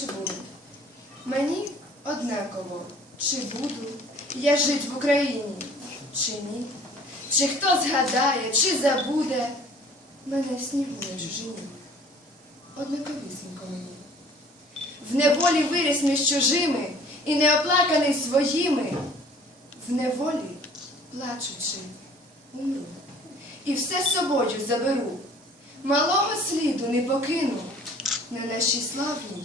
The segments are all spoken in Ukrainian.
чи буду. Мені однаково, чи буду я жить в Україні, чи ні. Чи хто згадає, чи забуде мене в снігу на чужині. Однаковісінько мені. В неволі виріс між чужими і неоплаканий своїми. В неволі, плачучи, умру. І все з собою заберу. Малого сліду не покину на нашій славній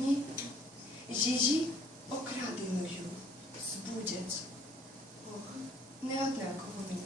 і жіжі окраденою збудять. Ох, не однаково мені.